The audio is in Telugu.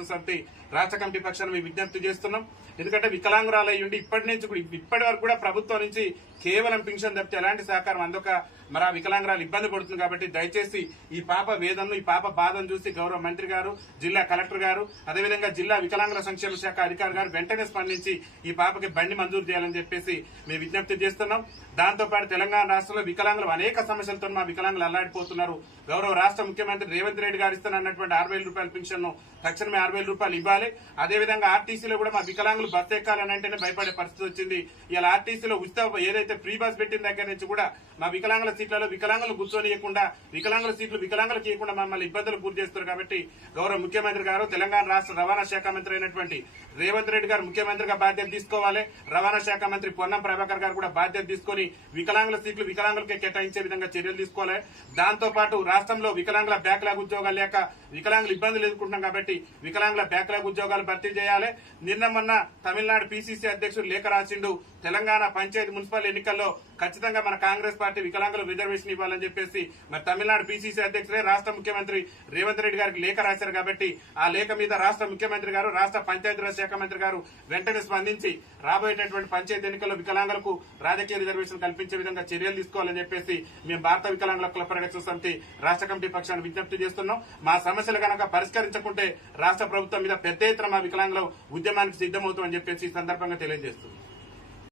అధ్యక్షుడు సమితి రాష్ట్ర కమిటీ పక్షాన మేము విజ్ఞప్తి చేస్తున్నాం ఎందుకంటే వికలాంగురాలయ్య ఉండి ఇప్పటి నుంచి ఇప్పటి వరకు కూడా ప్రభుత్వం నుంచి కేవలం పింఛన్ తప్పితే ఎలాంటి సహకారం అందక మరి ఆ వికలాంగురాలు ఇబ్బంది పడుతుంది కాబట్టి దయచేసి ఈ పాప వేదనను ఈ పాప బాధను చూసి గౌరవ మంత్రి గారు జిల్లా కలెక్టర్ గారు అదేవిధంగా జిల్లా వికలాంగుల సంక్షేమ శాఖ అధికారి గారు వెంటనే స్పందించి ఈ పాపకి బండి మంజూరు చేయాలని చెప్పేసి మేము విజ్ఞప్తి చేస్తున్నాం దాంతోపాటు తెలంగాణ రాష్ట్రంలో వికలాంగులు అనేక సమస్యలతో మా వికలాంగులు అల్లాడిపోతున్నారు గౌరవ రాష్ట్ర ముఖ్యమంత్రి రేవంత్ రెడ్డి గారు ఇస్తానన్నటువంటి ఆరు వేల రూపాయల పింఛన్ను తక్షణమే ఆరు వేల రూపాయలు ఇవ్వాలి అదేవిధంగా ఆర్టీసీలో కూడా మా వికలాంగులు బస్ ఎక్కాలని అంటేనే భయపడే పరిస్థితి వచ్చింది ఇలా ఆర్టీసీలో ఉచిత ఏదైతే ఫ్రీ బస్ పెట్టిన దగ్గర నుంచి కూడా మా వికలాంగుల సీట్లలో వికలాంగులు కూర్చోనియకుండా వికలాంగుల సీట్లు వికలాంగులు చేయకుండా మమ్మల్ని ఇబ్బందులు గురి చేస్తారు కాబట్టి గౌరవ ముఖ్యమంత్రి గారు తెలంగాణ రాష్ట్ర రవాణా శాఖ మంత్రి అయినటువంటి రేవంత్ రెడ్డి గారు ముఖ్యమంత్రిగా బాధ్యత తీసుకోవాలి రవాణా శాఖ మంత్రి పొన్నం ప్రభాకర్ గారు కూడా బాధ్యత తీసుకుని వికలాంగుల సీట్లు వికలాంగులకే కేటాయించే విధంగా చర్యలు తీసుకోవాలి దాంతో పాటు రాష్ట్రంలో వికలాంగుల బ్యాక్లాగ్ ఉద్యోగాలు లేక వికలాంగులు ఇబ్బందులు ఎదుర్కొంటున్నాం కాబట్టి వికలాంగుల బ్యాక్లాగ్ ఉద్యోగాలు భర్తీ చేయాలి నిన్న మొన్న తమిళనాడు పీసీసీ అధ్యక్షుడు లేఖ రాసిండు తెలంగాణ పంచాయతీ మున్సిపల్ ఎన్నికల్లో ఖచ్చితంగా మన కాంగ్రెస్ పార్టీ వికలాంగులు రిజర్వేషన్ ఇవ్వాలని చెప్పేసి మరి తమిళనాడు పీసీసీ అధ్యక్షుడే రాష్ట ముఖ్యమంత్రి రేవంత్ రెడ్డి గారికి లేఖ రాశారు కాబట్టి ఆ లేఖ మీద రాష్ట ముఖ్యమంత్రి గారు రాష్ట పంచాయతీరాజ్ శాఖ మంత్రి గారు వెంటనే స్పందించి రాబోయేటటువంటి పంచాయతీ ఎన్నికల్లో వికలాంగులకు రాజకీయ రిజర్వేషన్ కల్పించే విధంగా చర్యలు తీసుకోవాలని చెప్పేసి మేము భారత వికలాంగుల కుల పరిరక్షణ సమితి రాష్ట కమిటీ పక్షాన్ని విజ్ఞప్తి చేస్తున్నాం మా సమస్యలు కనుక పరిష్కరించకుంటే రాష్ట ప్రభుత్వం మీద పెద్ద ఎత్తున మా వికలాంగుల ఉద్యమానికి సిద్దమవుతామని చెప్పేసి ఈ సందర్భంగా తెలియజేస్తుంది